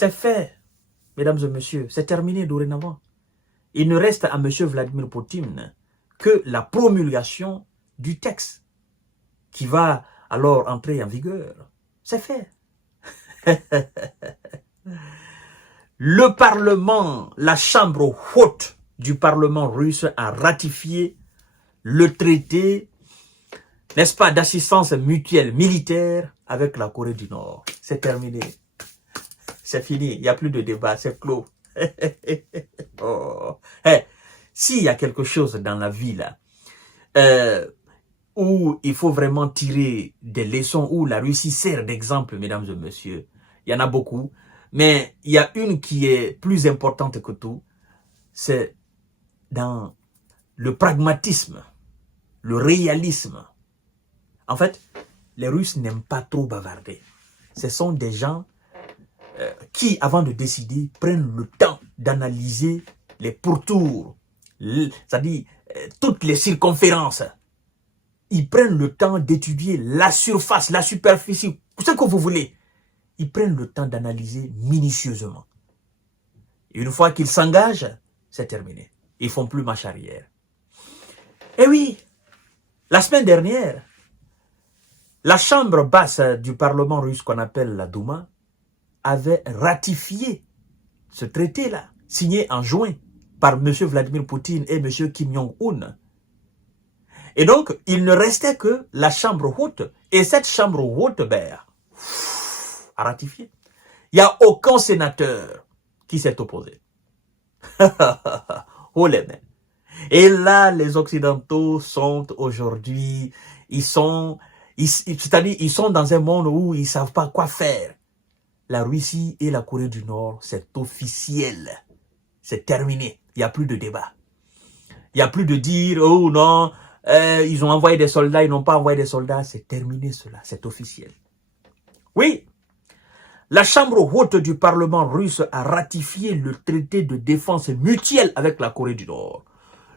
C'est fait, mesdames et messieurs. C'est terminé dorénavant. Il ne reste à M. Vladimir Poutine que la promulgation du texte qui va alors entrer en vigueur. C'est fait. Le Parlement, la chambre haute du Parlement russe a ratifié le traité, n'est-ce pas, d'assistance mutuelle militaire avec la Corée du Nord. C'est terminé. C'est fini. Il n'y a plus de débat. C'est clos. Oh. Hey, s'il y a quelque chose dans la vie là, où il faut vraiment tirer des leçons, où la Russie sert d'exemple, mesdames et messieurs, il y en a beaucoup, mais il y a une qui est plus importante que tout, c'est dans le pragmatisme, le réalisme. En fait, les Russes n'aiment pas trop bavarder. Ce sont des gens qui, avant de décider, prennent le temps d'analyser les pourtours, c'est-à-dire toutes les circonférences. Ils prennent le temps d'étudier la surface, la superficie, ce que vous voulez. Ils prennent le temps d'analyser minutieusement. Et une fois qu'ils s'engagent, c'est terminé. Ils ne font plus marche arrière. Et oui, la semaine dernière, la chambre basse du Parlement russe qu'on appelle la Douma avait ratifié ce traité-là, signé en juin par M. Vladimir Poutine et M. Kim Jong-un. Et donc, il ne restait que la chambre haute. Et cette chambre haute, a ratifié. Il n'y a aucun sénateur qui s'est opposé. Oh les mains. Et là, les Occidentaux sont aujourd'hui, c'est-à-dire, ils sont dans un monde où ils ne savent pas quoi faire. La Russie et la Corée du Nord, c'est officiel. C'est terminé. Il n'y a plus de débat. Il n'y a plus de dire, oh non, ils ont envoyé des soldats, ils n'ont pas envoyé des soldats. C'est terminé cela, c'est officiel. Oui, la chambre haute du Parlement russe a ratifié le traité de défense mutuelle avec la Corée du Nord.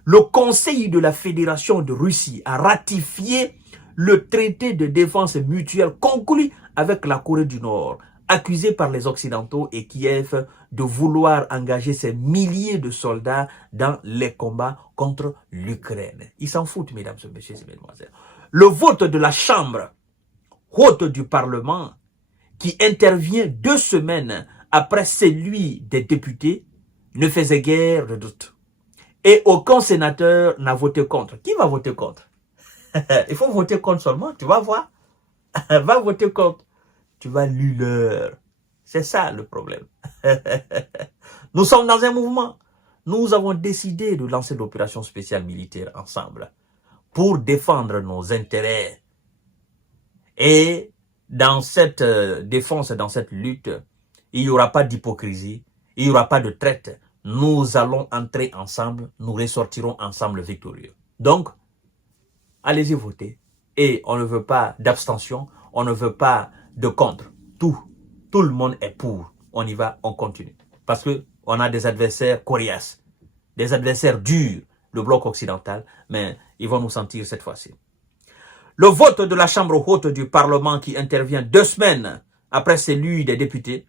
Le Conseil de la Fédération de Russie a ratifié le traité de défense mutuelle conclu avec la Corée du Nord, accusé par les Occidentaux et Kiev de vouloir engager ces milliers de soldats dans les combats contre l'Ukraine. Ils s'en foutent, mesdames et messieurs et mesdemoiselles. Le vote de la Chambre haute du Parlement, qui intervient 2 semaines après celui des députés, ne faisait guère de doute. Et aucun sénateur n'a voté contre. Qui va voter contre? Il faut voter contre seulement, tu vas voir. Va voter contre. Tu vas l'heure. C'est ça le problème. Nous sommes dans un mouvement. Nous avons décidé de lancer l'opération spéciale militaire ensemble pour défendre nos intérêts. Et dans cette défense, dans cette lutte, il n'y aura pas d'hypocrisie, il n'y aura pas de traite. Nous allons entrer ensemble, nous ressortirons ensemble victorieux. Donc, allez-y voter. Et on ne veut pas d'abstention, on ne veut pas de contre. Tout le monde est pour. On y va, on continue. Parce qu'on a des adversaires coriaces, des adversaires durs, le bloc occidental, mais ils vont nous sentir cette fois-ci. Le vote de la Chambre haute du Parlement qui intervient 2 semaines après celui des députés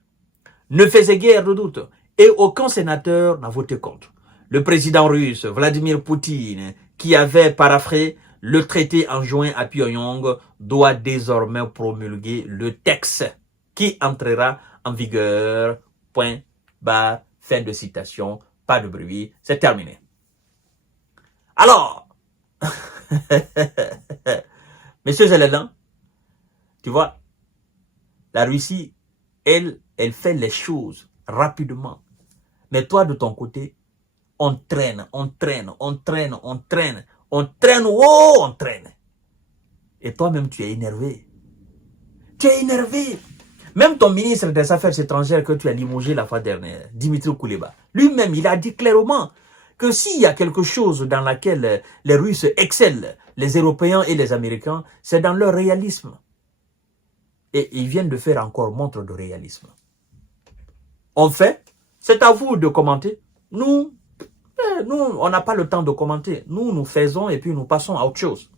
ne faisait guère de doute et aucun sénateur n'a voté contre. Le président russe Vladimir Poutine, qui avait paraphrasé le traité en juin à Pyongyang, doit désormais promulguer le texte qui entrera en vigueur. Point, barre, fin de citation, pas de bruit, c'est terminé. Alors, messieurs et mesdames, tu vois, la Russie, elle fait les choses rapidement. Mais toi, de ton côté, on traîne. Et toi-même, tu es énervé. Même ton ministre des Affaires étrangères que tu as limogé la fois dernière, Dimitri Kuleba, lui-même, il a dit clairement que s'il y a quelque chose dans laquelle les Russes excellent, les Européens et les Américains, c'est dans leur réalisme. Et ils viennent de faire encore montre de réalisme. En fait, c'est à vous de commenter. Nous, on n'a pas le temps de commenter. Nous faisons et puis nous passons à autre chose.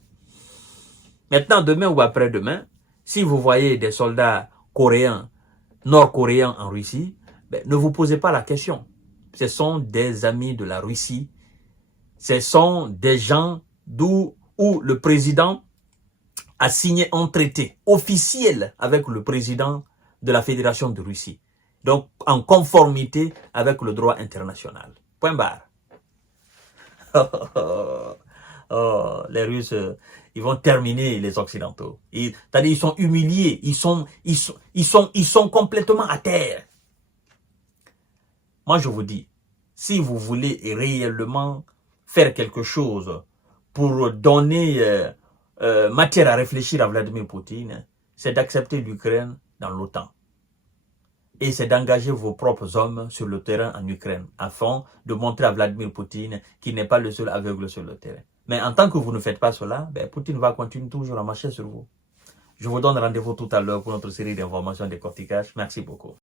Maintenant, demain ou après-demain, si vous voyez des soldats coréens, nord-coréens en Russie, Ben, ne vous posez pas la question. Ce sont des amis de la Russie. Ce sont des gens où le président a signé un traité officiel avec le président de la Fédération de Russie. Donc, en conformité avec le droit international. Point barre. Oh, les Russes, ils vont terminer les Occidentaux. C'est-à-dire, ils sont humiliés, ils sont complètement à terre. Moi, je vous dis, si vous voulez réellement faire quelque chose pour donner matière à réfléchir à Vladimir Poutine, c'est d'accepter l'Ukraine dans l'OTAN. Et c'est d'engager vos propres hommes sur le terrain en Ukraine, afin de montrer à Vladimir Poutine qu'il n'est pas le seul aveugle sur le terrain. Mais en tant que vous ne faites pas cela, ben Poutine va continuer toujours à marcher sur vous. Je vous donne rendez-vous tout à l'heure pour notre série d'informations et de décortiquage. Merci beaucoup.